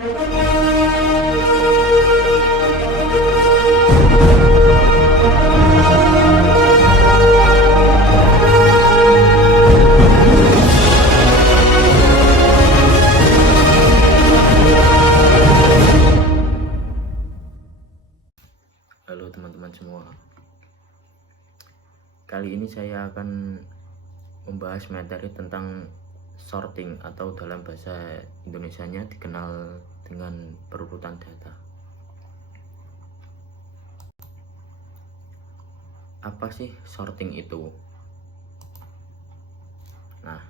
Halo teman-teman semua, kali ini saya akan membahas materi tentang sorting atau dalam bahasa Indonesianya dikenal dengan perurutan data. Apa sih sorting itu? Nah,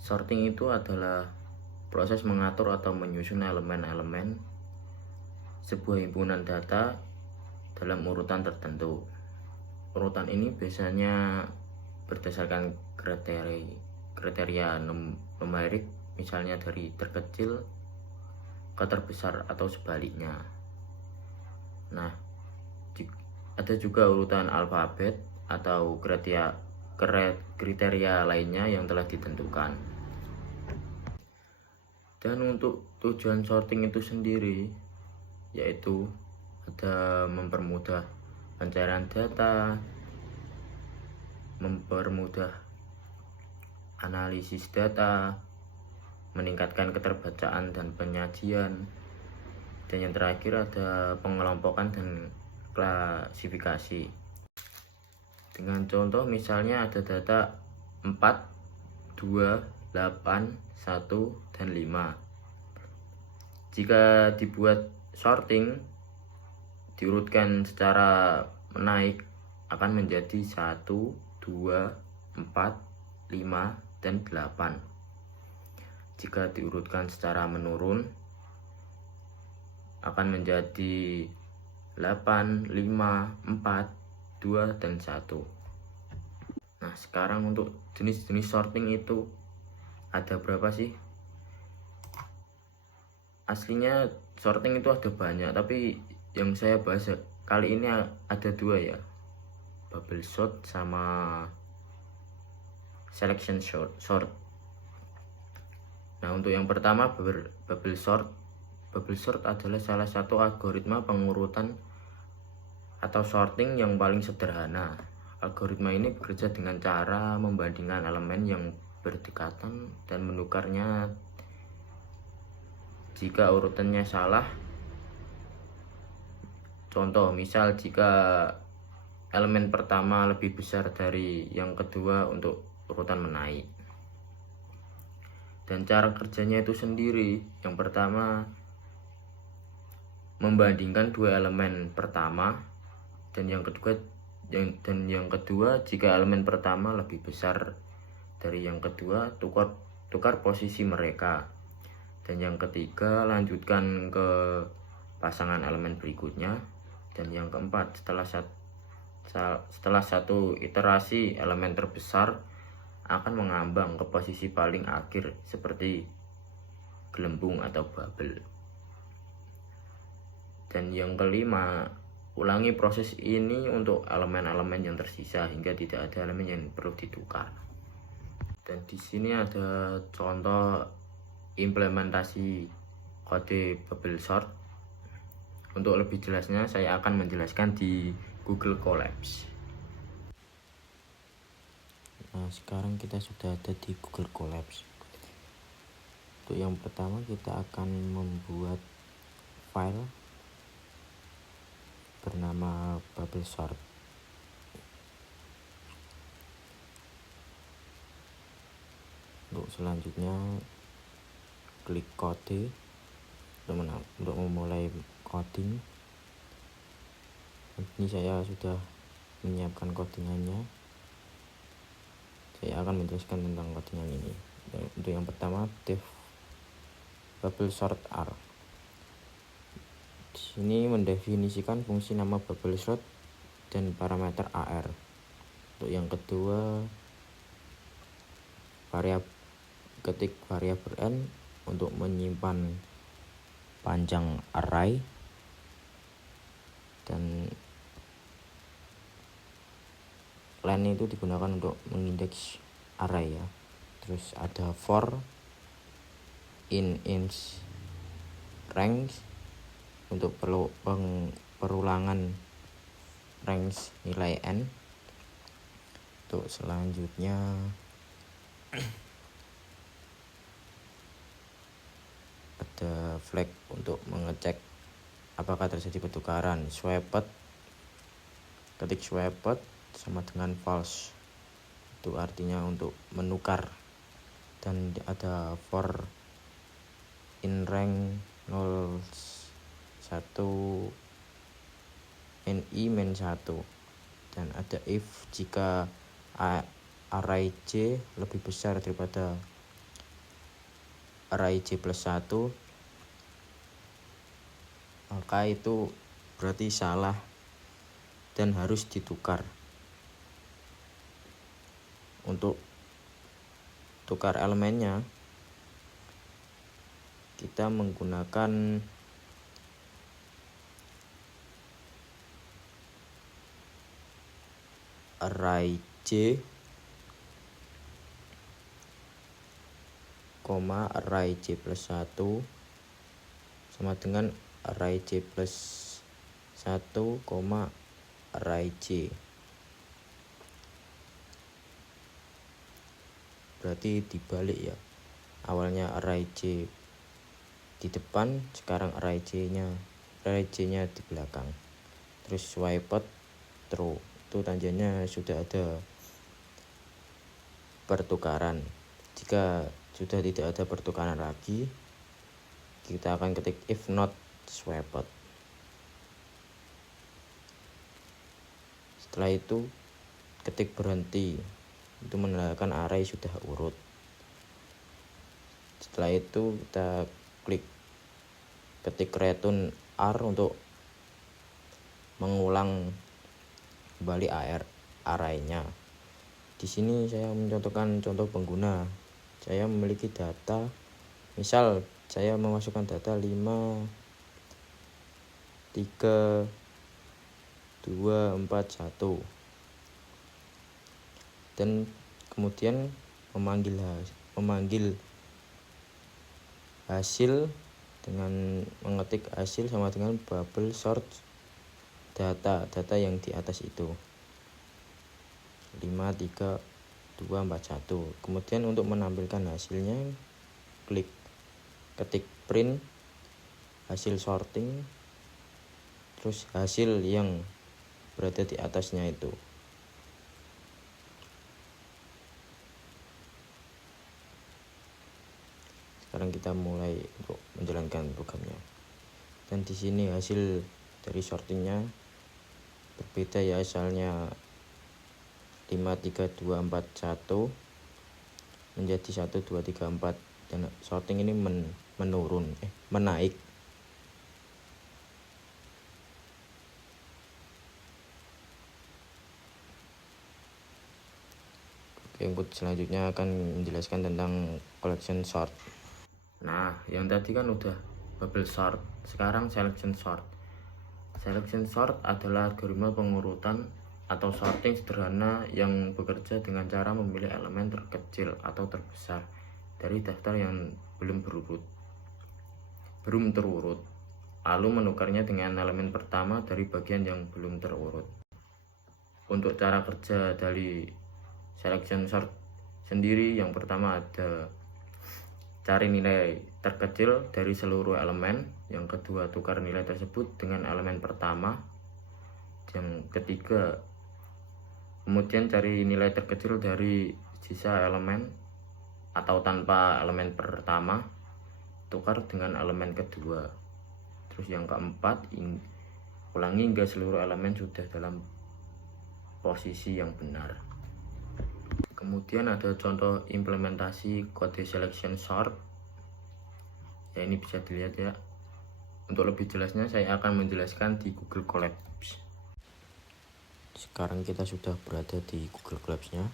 sorting itu adalah proses mengatur atau menyusun elemen-elemen sebuah himpunan data dalam urutan tertentu. Urutan ini biasanya berdasarkan kriteria numerik, misalnya dari terkecil ke terbesar atau sebaliknya. Nah, ada juga urutan alfabet atau kriteria lainnya yang telah ditentukan. Dan untuk tujuan sorting itu sendiri, yaitu ada mempermudah pencarian data, mempermudah analisis data, meningkatkan keterbacaan dan penyajian, dan yang terakhir ada pengelompokan dan klasifikasi. Dengan contoh misalnya ada data 4, 2, 8, 1, dan 5. Jika dibuat sorting, diurutkan secara menaik, akan menjadi 1, 2, 4, 5, dan 8. Jika diurutkan secara menurun, akan menjadi 8, 5, 4, 2, dan 1. Nah, sekarang untuk jenis-jenis sorting itu ada berapa sih? Aslinya sorting itu ada banyak, tapi yang saya bahas kali ini ada dua ya, bubble sort sama selection sort. Nah, untuk yang pertama bubble sort. Bubble sort adalah salah satu algoritma pengurutan atau sorting yang paling sederhana. Algoritma ini bekerja dengan cara membandingkan elemen yang berdekatan dan menukarnya jika urutannya salah. Contoh, misal jika elemen pertama lebih besar dari yang kedua untuk urutan menaik. Dan cara kerjanya itu sendiri, yang pertama membandingkan dua elemen pertama, dan yang kedua jika elemen pertama lebih besar dari yang kedua, tukar posisi mereka. Dan yang ketiga, lanjutkan ke pasangan elemen berikutnya. Dan yang keempat, setelah satu iterasi, elemen terbesar akan mengambang ke posisi paling akhir seperti gelembung atau bubble. Dan yang kelima, ulangi proses ini untuk elemen-elemen yang tersisa hingga tidak ada elemen yang perlu ditukar. Dan di sini ada contoh implementasi kode bubble sort. Untuk lebih jelasnya saya akan menjelaskan di Google Colabs. Nah, sekarang kita sudah ada di Google Colabs. Untuk yang pertama kita akan membuat file bernama bubble sort. Untuk selanjutnya klik kode untuk memulai coding. Ini saya sudah menyiapkan codingannya. Saya akan menjelaskan tentang codingan ini. Untuk yang pertama, def bubble sort R. Di sini mendefinisikan fungsi nama bubble sort dan parameter AR. Untuk yang kedua, ketik variabel n untuk menyimpan panjang array, dan len itu digunakan untuk mengindeks array ya. Terus ada for inch range untuk perulangan range nilai n. Untuk selanjutnya ada flag untuk mengecek apakah terjadi pertukaran. Swapped, ketik swapped sama dengan false, itu artinya untuk menukar. Dan ada for in rank 01 ni min 1, dan ada if jika array j lebih besar daripada array j plus 1, maka itu berarti salah dan harus ditukar. Untuk tukar elemennya kita menggunakan array j, array j plus 1 sama dengan array j plus 1, array j. Berarti dibalik ya, awalnya array j di depan, sekarang array j-nya di belakang. Terus swapped true, itu tandanya sudah ada pertukaran. Jika sudah tidak ada pertukaran lagi, kita akan ketik if not swapped. Setelah itu ketik berhenti, itu menandakan array sudah urut. Setelah itu kita klik ketik return r untuk mengulang kembali arraynya. Di sini saya mencontohkan contoh pengguna. Saya memiliki data, misal saya memasukkan data 5, 3, 2, 4, 1, dan kemudian memanggil hasil dengan mengetik hasil sama dengan bubble sort data yang di atas itu, 5, 3, 2, 4, 1. Kemudian untuk menampilkan hasilnya, ketik print hasil sorting, terus hasil yang berada di atasnya itu. Sekarang kita mulai untuk menjalankan programnya. Dan di sini hasil dari sortingnya berbeda ya, asalnya 5, 3, 2, 4, 1 menjadi 1, 2, 3, 4, dan sorting ini menaik. Oke, untuk selanjutnya akan menjelaskan tentang collection sort. Nah, yang tadi kan udah bubble sort, sekarang selection sort. Selection sort adalah algoritma pengurutan atau sorting sederhana yang bekerja dengan cara memilih elemen terkecil atau terbesar dari daftar yang belum terurut, lalu menukarnya dengan elemen pertama dari bagian yang belum terurut. Untuk cara kerja dari selection sort sendiri, yang pertama ada cari nilai terkecil dari seluruh elemen, yang kedua tukar nilai tersebut dengan elemen pertama, yang ketiga kemudian cari nilai terkecil dari sisa elemen atau tanpa elemen pertama, tukar dengan elemen kedua. Terus yang keempat, ulangi hingga seluruh elemen sudah dalam posisi yang benar. Kemudian ada contoh implementasi kode selection sort. Ya, ini bisa dilihat ya. Untuk lebih jelasnya saya akan menjelaskan di Google Colabs. Sekarang kita sudah berada di Google Colabs-nya.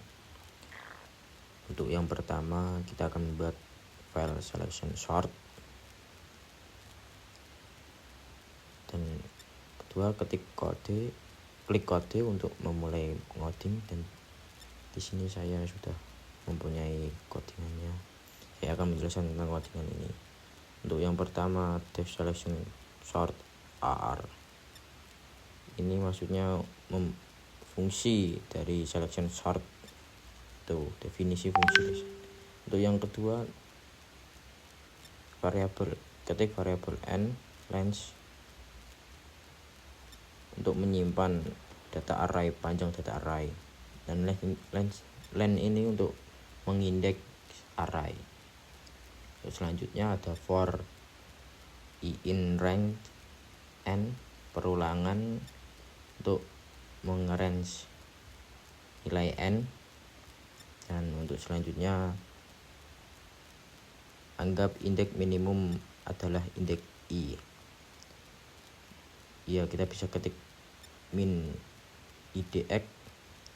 Untuk yang pertama kita akan membuat file selection sort. Dan kedua klik kode untuk memulai ngoding, dan di sini saya sudah mempunyai codingannya. Saya akan menjelaskan tentang codingan ini. Untuk yang pertama, def selection sort R. Ini maksudnya fungsi dari selection sort, tuh definisi fungsi. Untuk yang kedua, ketik variabel n length untuk menyimpan data array, panjang data array, dan len ini untuk mengindeks array. Terus selanjutnya ada for i in range n, perulangan untuk mengerange nilai n. Dan untuk selanjutnya, anggap indeks minimum adalah indeks i. Ya, kita bisa ketik min idx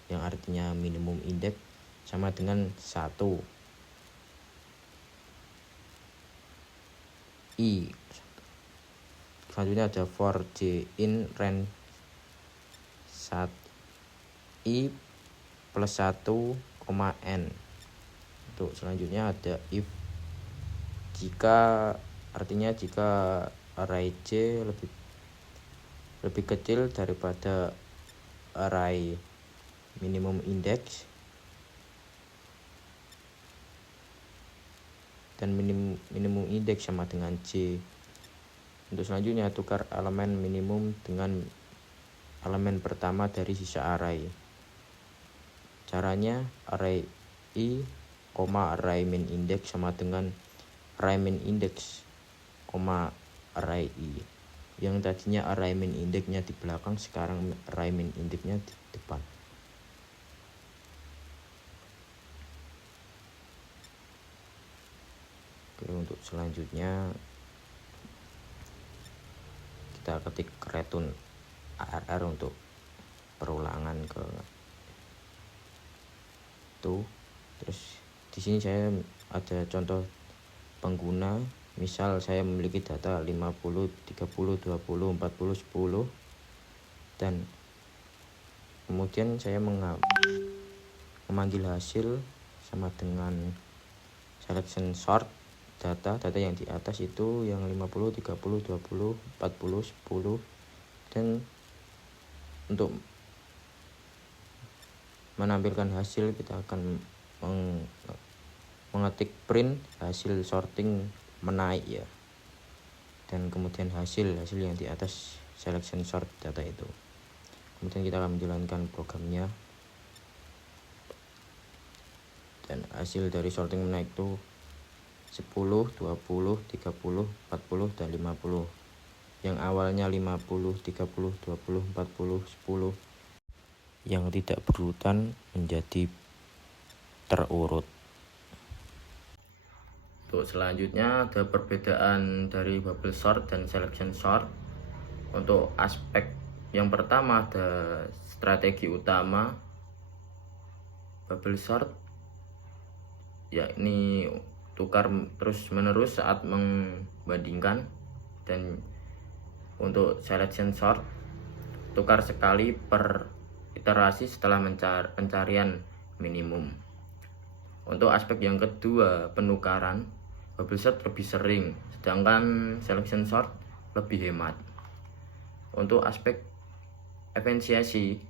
yang artinya minimum indeks sama dengan 1 i. Selanjutnya ada for j in range i plus 1, n. Untuk selanjutnya ada if, jika array j lebih kecil daripada array minimum index dan minimum index sama dengan j. Untuk selanjutnya, tukar elemen minimum dengan elemen pertama dari sisa array. Caranya, array i, array min index sama dengan array min index, array i. Yang tadinya array min indexnya di belakang, sekarang array min indexnya di depan. Oke, untuk selanjutnya kita ketik return arr untuk perulangan ke itu. Terus di sini saya ada contoh pengguna. Misal saya memiliki data 50, 30, 20, 40, 10, dan kemudian saya memanggil hasil sama dengan selection sort data yang di atas itu, yang 50, 30, 20, 40, 10. Dan untuk menampilkan hasil, kita akan mengetik print hasil sorting menaik ya, dan kemudian hasil yang di atas selection sort data itu. Kemudian kita akan menjalankan programnya, dan hasil dari sorting menaik itu 10, 20, 30, 40, dan 50. Yang awalnya 50, 30, 20, 40, 10 yang tidak berurutan menjadi terurut. Untuk selanjutnya ada perbedaan dari bubble sort dan selection sort. Untuk aspek yang pertama ada strategi utama bubble sort, yakni tukar terus menerus saat membandingkan. Dan untuk selection sort, tukar sekali per iterasi setelah pencarian minimum. Untuk aspek yang kedua, penukaran, bubble sort lebih sering, sedangkan selection sort lebih hemat. Untuk aspek efisiensi,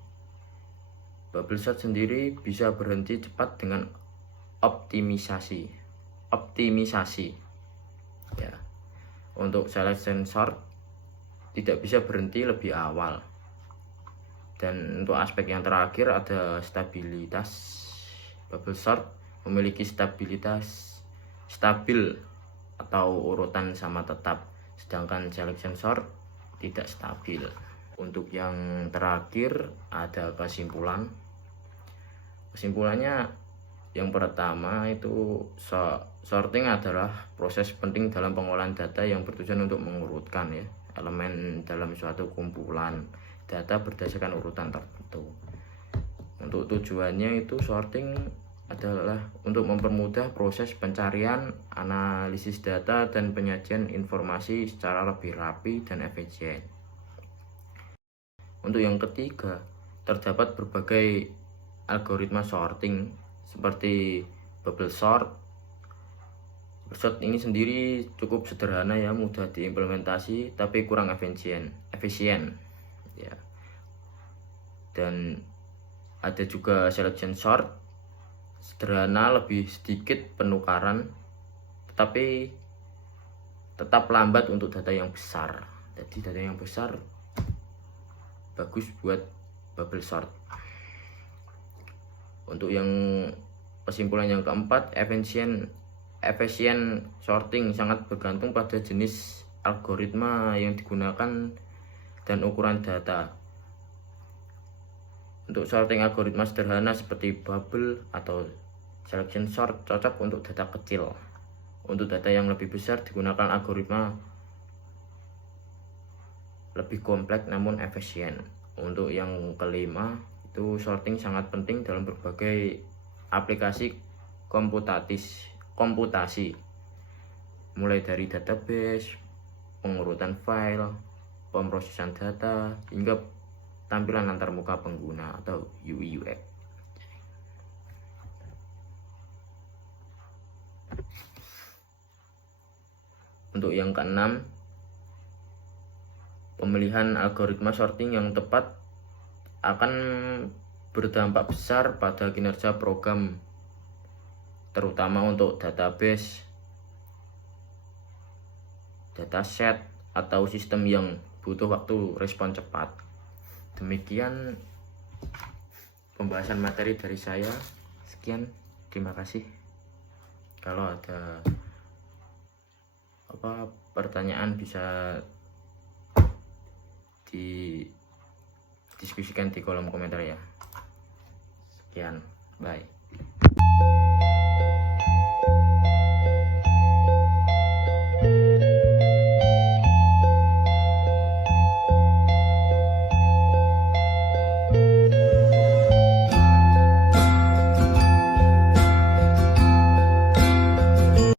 bubble sort sendiri bisa berhenti cepat dengan optimisasi ya. Untuk selection sort tidak bisa berhenti lebih awal. Dan untuk aspek yang terakhir ada stabilitas. Bubble sort memiliki stabil atau urutan sama tetap, sedangkan selection sort tidak stabil. Untuk yang terakhir ada kesimpulannya. Yang pertama itu, sorting adalah proses penting dalam pengolahan data yang bertujuan untuk mengurutkan ya elemen dalam suatu kumpulan data berdasarkan urutan tertentu. Untuk tujuannya itu, sorting adalah untuk mempermudah proses pencarian, analisis data, dan penyajian informasi secara lebih rapi dan efisien. Untuk yang ketiga, terdapat berbagai algoritma sorting seperti bubble sort, Short ini sendiri cukup sederhana ya, mudah diimplementasi tapi kurang efisien ya. Dan ada juga selection sort, sederhana, lebih sedikit penukaran tetapi tetap lambat untuk data yang besar. Jadi data yang besar bagus buat bubble sort. Untuk yang kesimpulan yang keempat, efisien sorting sangat bergantung pada jenis algoritma yang digunakan dan ukuran data. Untuk sorting algoritma sederhana seperti bubble atau selection sort cocok untuk data kecil. Untuk data yang lebih besar digunakan algoritma lebih kompleks namun efisien. Untuk yang kelima, itu sorting sangat penting dalam berbagai aplikasi komputasi, mulai dari database, pengurutan file, pemrosesan data, hingga tampilan antarmuka pengguna atau UI UX. Untuk yang keenam, pemilihan algoritma sorting yang tepat akan berdampak besar pada kinerja program, terutama untuk database, dataset, atau sistem yang butuh waktu respon cepat. Demikian pembahasan materi dari saya. Sekian, terima kasih. Kalau ada pertanyaan bisa didiskusikan di kolom komentar ya. Sekian, bye.